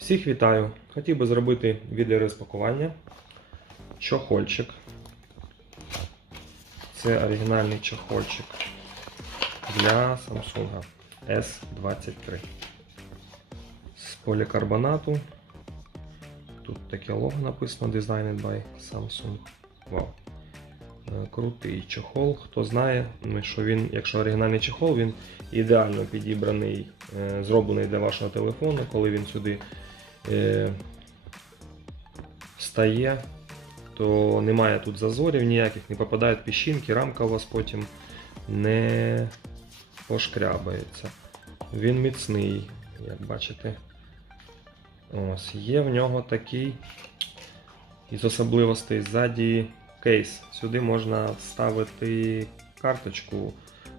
Всіх вітаю! Хотів би зробити відеорозпакування. Чохольчик. Це оригінальний чохольчик для Samsung S23. З полікарбонату. Тут таке лого написано Designed by Samsung. Вау. Е, Крутий чохол. Хто знає, що він, якщо оригінальний чохол, він ідеально підібраний, е, зроблений для вашого телефону, коли він сюди е, встає, то немає тут зазорів ніяких, не попадають піщинки, рамка у вас потім не пошкрябається. Він міцний, як бачите. Ось, є в нього такий із особливостей ззаді кейс. Сюди можна вставити карточку,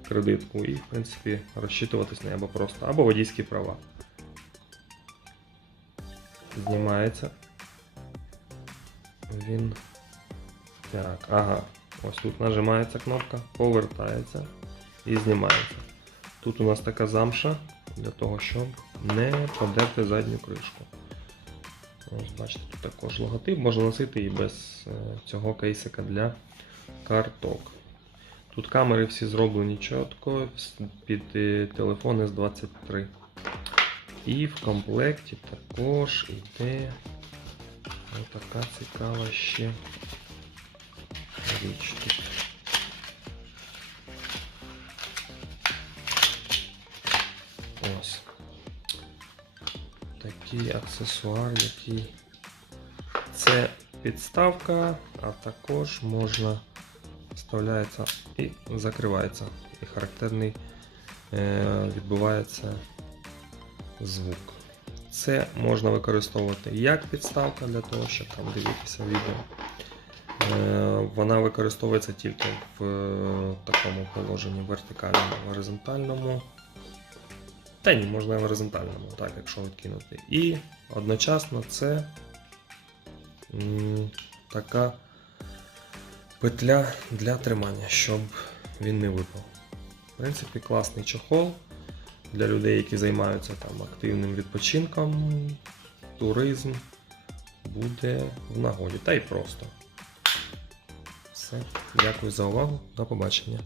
кредитку і, в принципі, розчитуватись нею або просто, або водійські права. Знімається. Він. Так, ага. Ось тут нажимається кнопка, повертається і знімається. Тут у нас така замша для того, щоб не подерти задню кришку. Ось, бачите, тут також логотип, можна носити і без е, цього кейсика для карток. Тут камери всі зроблені чітко під е, телефон S23. І в комплекті також йде така цікава ще річ тут. Ось. Такий аксесуар, який це підставка, а також можна вставляється і закривається. І характерний е, відбувається звук. Це можна використовувати як підставка для того, щоб там дивитися відео. Е, Вона використовується тільки в е, такому положенні вертикальному, горизонтальному. Та ні, можна горизонтальному, так, якщо відкинути. І одночасно це така петля для тримання, щоб він не випав. В принципі, класний чохол для людей, які займаються там активним відпочинком, туризм буде в нагоді. Та й просто. Все. Дякую за увагу. До побачення.